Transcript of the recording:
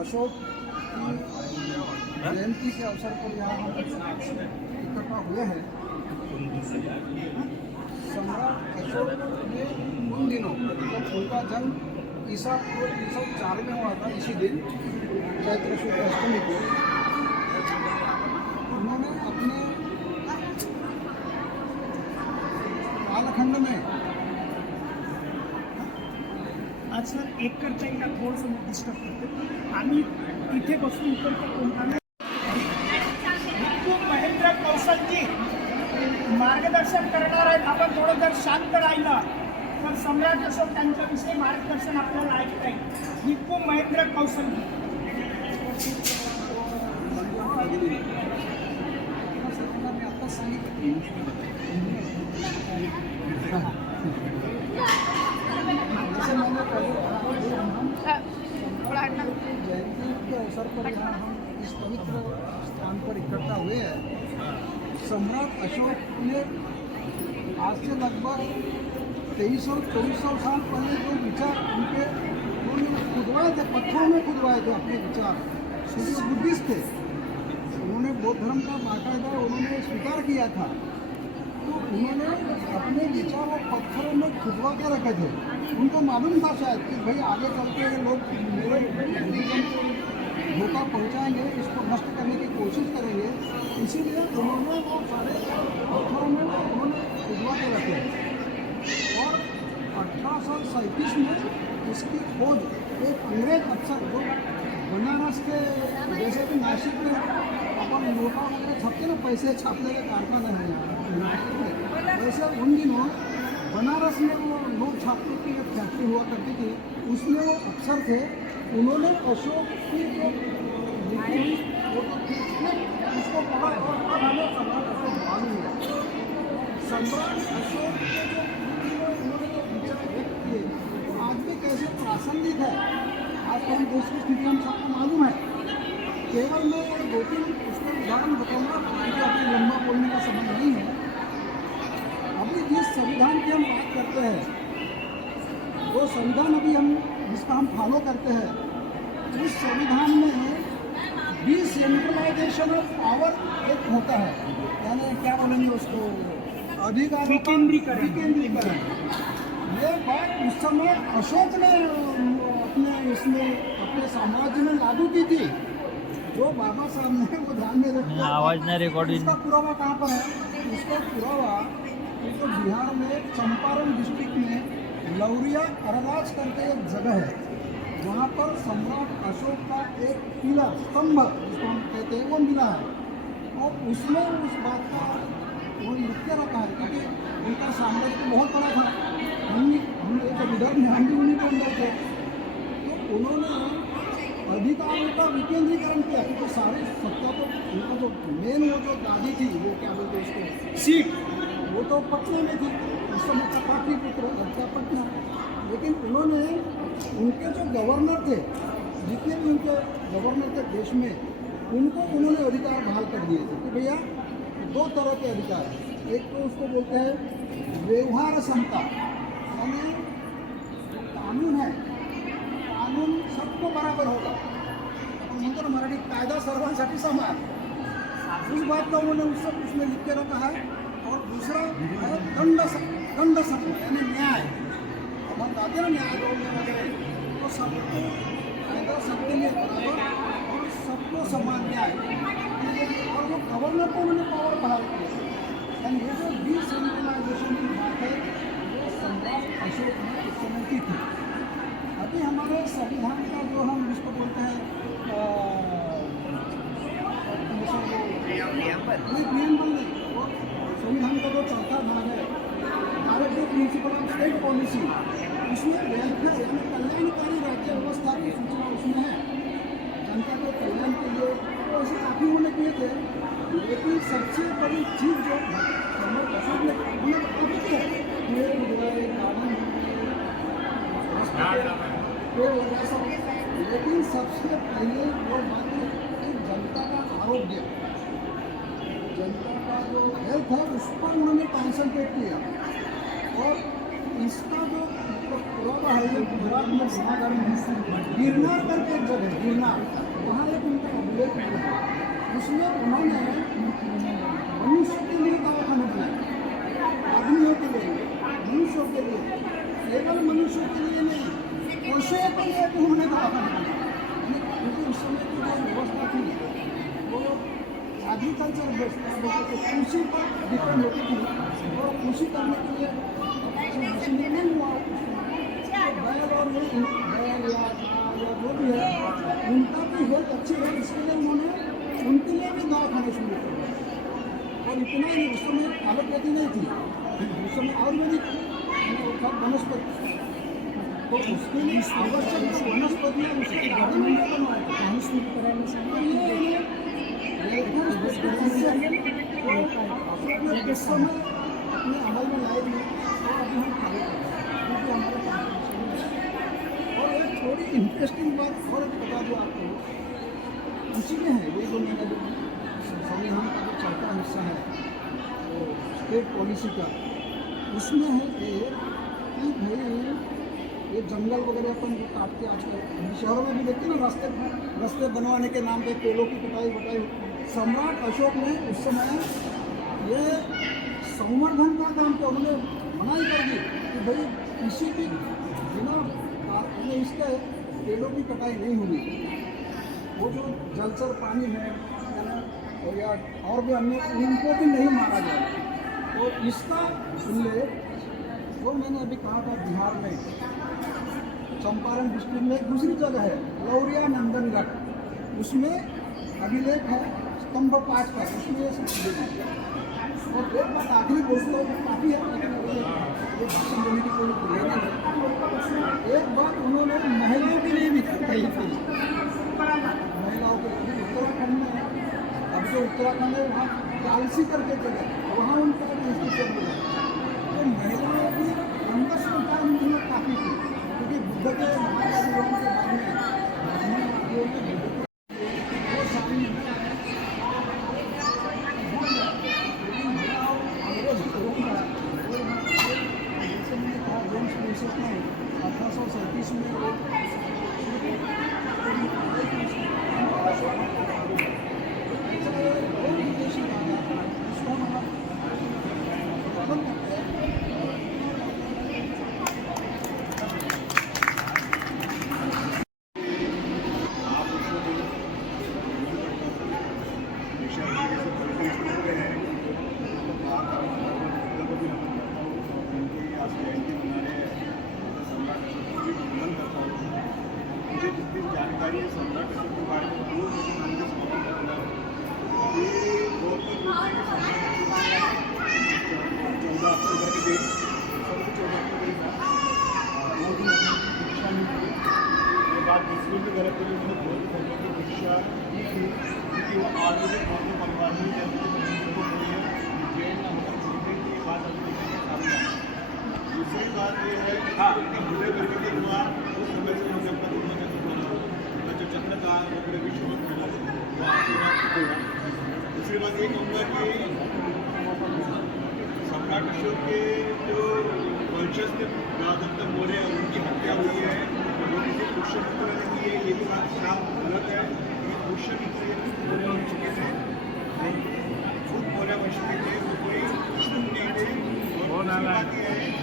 अशोक की जयंती के अवसर पर यहाँ हम इकट्ठा हुए हैं। सम्राट अशोक ने उन दिनों जब उनका जन्म ईसा पूर्व 304 में हुआ था, इसी दिन चैत्र शुक्ल अष्टमी को उन्होंने अपने कालखंड में आज सर एक करता येईल का थोडंसं डिस्टर्ब करते आम्ही इथे बसून कोणता महेंद्र कौशलजी मार्गदर्शन करणार आहेत. आपण थोडं जर शांत राहिलं तर सम्राट अशोक त्यांच्याविषयी मार्गदर्शन आपल्याला ऐकता येईल. विप्पू महेंद्र कौशलजी. मी आता सांगितलं जयंती के अवसर पर यहाँ हम इस पवित्र स्थान पर इकट्ठा हुए हैं। सम्राट अशोक ने आज से लगभग 2300-2400 साल पहले जो विचार उन्होंने खुदवाए थे, पत्थरों में खुदवाए थे अपने विचार, जो बुद्धिस्ट थे, उन्होंने बौद्ध धर्म का बाकायदा उन्होंने स्वीकार किया था। तो उन्होंने अपने विचार और पत्थरों में खुदवा के रखे थे। उनको मालूम था शायद कि भाई आगे चल के ये लोग मेरे बुद्धिज्म को धोखा पहुंचाएंगे, इसको नष्ट करने की कोशिश करेंगे, इसीलिए उन्होंने वो सारे पत्थरों में उन्होंने खुदवा के रखे। और 1837 में इसकी खोज एक अंग्रेज अफसर जो बनारस के, जैसे कि नासिक में अपन नोटा वगैरह छपते ना, पैसे छापने के कारखाना है नासिक में, वैसे उन दिनों बनारस में वो नोट छापने की एक फैक्ट्री हुआ करती थी, उसमें वो अफसर थे। उन्होंने अशोक की जो वो तो थी उसको पढ़ा और हमें सम्राट अशोक मालूम है। सम्राट अशोक के जो उन्होंने जो विचार व्यक्त किए वो आज भी कैसे प्रासंगिक है। आज तो हम देश की स्थिति हम सबको मालूम है। केवल मैं 2-3 उसका उदाहरण बताऊंगा, क्योंकि अभी लंबा बोलने का समय नहीं है। अभी जिस संविधान की हम बात करते हैं, वो संविधान अभी हम जिसका हम फॉलो करते हैं, उस संविधान में डिसेंट्रलाइजेशन ऑफ पावर एक होता है, यानी क्या बोलेंगे उसको, अधिकार विकेंद्रीकरण। ये बात उस समय अशोक ने अपने इसमें अपने साम्राज्य में लागू की थी। जो बाबा साहब ने वो ध्यान में रखा, आवाज नहीं रिकॉर्डिंग, उसका पुरावा कहाँ पर है? उसका पुरावा तो बिहार में चंपारण डिस्ट्रिक्ट में लौरिया अरलाज करके एक जगह है, वहाँ पर सम्राट अशोक का एक किला स्तंभ जिसको हम कहते हैं वो मिला है। और उसमें उस बात का वो लिख के रखा है, क्योंकि उनका साम्राज्य बहुत बड़ा था। हम जब इधर ध्यान भी उन्हीं के अंदर थे, तो उन्होंने अधिकारों का विकेंद्रीकरण किया, क्योंकि सारे सत्ता तो उनका जो मेन वो जो गादी थी, वो क्या बोलते उसको, सीट, वो तो पटना में थी। उस समय चपाटी पुत्र पटना, लेकिन उन्होंने उनके जो गवर्नर थे, जितने भी उनके गवर्नर थे देश में, उनको उन्होंने अधिकार बहाल कर दिए थे कि भैया 2 तरह के अधिकार हैं। एक तो उसको बोलते हैं व्यवहार समता, यानी कानून है, कानून सबको बराबर होगा, म्हणतो ना मराठीत कायदा सर्वांसाठी समान, उस बात का उन्होंने उसमें लिख के रखा है। और दूसरा है दंड समता, यानी न्याय। अब हम कहते हैं ना न्याय वगैरह, तो सबको कायदा सबके लिए बराबर और सबको समान न्याय। और वो गवर्नर को उन्होंने पावर बहाल किया, यानी ये जो डिसेंट्रलाइजेशन की बात है वो सम्राट अशोक ने उस समय की थी। अभी हमारे संविधान का जो हम जिसको बोलते हैं प्रियम्बल नहीं, संविधान का जो 4था भाग है, directive principle of state policy, उसमें वेलफेयर यानी कल्याणकारी राज्य व्यवस्था की सूचना उसमें है, जनता के कल्याण के लिए। तो ऐसे काफ़ी उन्होंने किए थे, लेकिन सबसे बड़ी चीज़ जो सम्राट अशोक ने उन्हें बताई है, लेकिन सबसे पहले वो बात है कि जनता का आरोग्य, जनता का जो हेल्थ है उस पर उन्होंने कॉन्सेंट्रेट किया। और इसका जो पुरावा का है एक गुजरात में जूनागढ़ में गिरनार करके एक जगह है गिरनार, वहाँ एक उनका अभिलेख है, उसमें उन्होंने मनुष्य के लिए दवाखाना बनाया, आदमियों के लिए, मनुष्यों के लिए, केवल मनुष्यों के लिए नहीं, पशुओं के लिए भी उन्होंने दवाखाना बनाया। क्योंकि उस समय की जो व्यवस्था थी वो एग्रीकल्चर कृषि पर डिपेंड होती थी और कृषि करने के लिए मशीनें नहीं हुआ, बैल और बैल या जो भी है उनका भी हेल्थ अच्छी है, इसके लिए उन्होंने उनके लिए भी दवाखाने शुरू कर दिए। और इतना ही उस समय एलोपैथी नहीं थी, उस समय आयुर्वेदिक वनस्पति, तो उसके लिए आवश्यक जो वनस्पतियाँ उसके बारे में बनवाए थे, समय अपने अमल में लाए थे और अभी हम फॉलो कर रहे हैं क्योंकि हमारे पास। और एक थोड़ी इंटरेस्टिंग बात और बता दूँ आपको, उसी में है ये जो मैंने जो संविधान का जो चौथा हिस्सा है तो स्टेट पॉलिसी का, उसमें है कि भाई ये जंगल वगैरह अपन जो काटते आजकल शहरों में भी देखते हैं ना, रास्ते बनवाने के नाम पे पेड़ों की कटाई वटाई। सम्राट अशोक ने उस समय ये संवर्धन का काम किया, उन्होंने मनाही कर दी कि भाई किसी भी बिना इसके पेड़ों की कटाई नहीं होगी। वो जो जलचर पानी है या और भी अन्य उनको भी नहीं मारा जाएगा। तो इसका उल्लेख जो मैंने अभी कहा था बिहार में चंपारण डिस्ट्रिक्ट में एक दूसरी जगह है लौरिया नंदनगढ़, उसमें अभिलेख है स्तंभ 5 का, उसमें ये सब चीजें हैं। और एक बात आखिरी बोलता हूँ काफ़ी है लेकिन ये भाषण देने की कोई प्रेरणा नहीं। एक बात उन्होंने महिलाओं के लिए भी कही थी, महिलाओं के लिए उत्तराखंड में, अब जो उत्तराखंड है वहाँ कालसी करके जगह वहाँ उनका इंस्टीट्यूट मिला, तो महिलाओं की अंदर संख्या उनमें काफ़ी थी क्योंकि बुद्ध के महाराज लोगों के बारे में वो सारी में 1837 मुझे जितनी जानकारी है सम्राट अशोक के बारे में वो मुझे मंदिर समर्पण करना है। ये गौतम बुद्ध के 14 अक्टूबर के दिन 14 अक्टूबर था, वो दिन अपनी दीक्षा ली थी। ये बात बिल्कुल भी गलत है, उन्होंने बौद्ध धर्म की दीक्षा ली थी क्योंकि वो आधुनिक बौद्ध परिवार में जैन मतलब ये बात अभी सामने आई। दूसरी बात ये है कि बुरे करने के बाद उस समय से मुझे अपना जो चंद्र का वो पूरे विश्व में फैला वो आशीर्वाद होगा। दूसरी बात ये कहूँगा कि सम्राट अशोक के जो वंशज थे राजदत्त मौर्य उनकी हत्या हुई है, वो किसी पुष्यमित्र ने की है, ये भी बात साफ गलत है। पुष्यमित्र मौर्य वंश के थे, खुद मौर्य वंश के थे, वो कोई दुश्मन नहीं थे। और दूसरी बात ये है